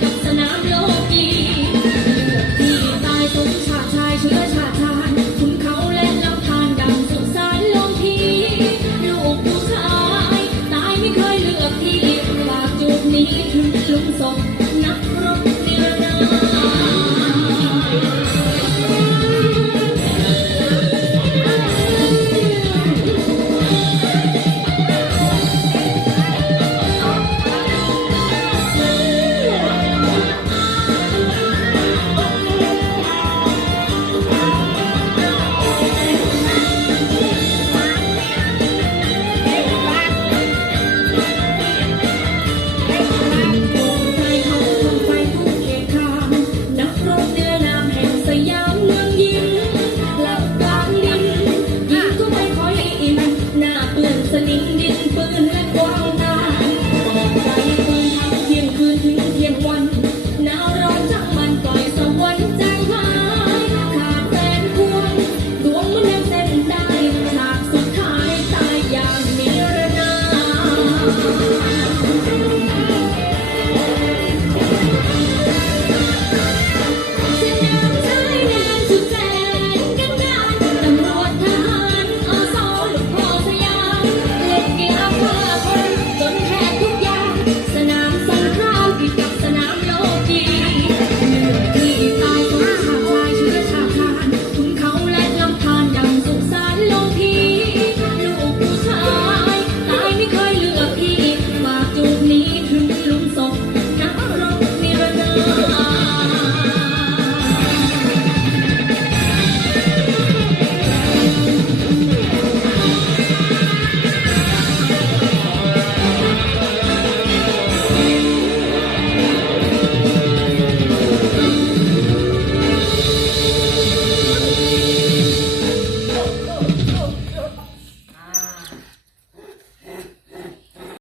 Thank you.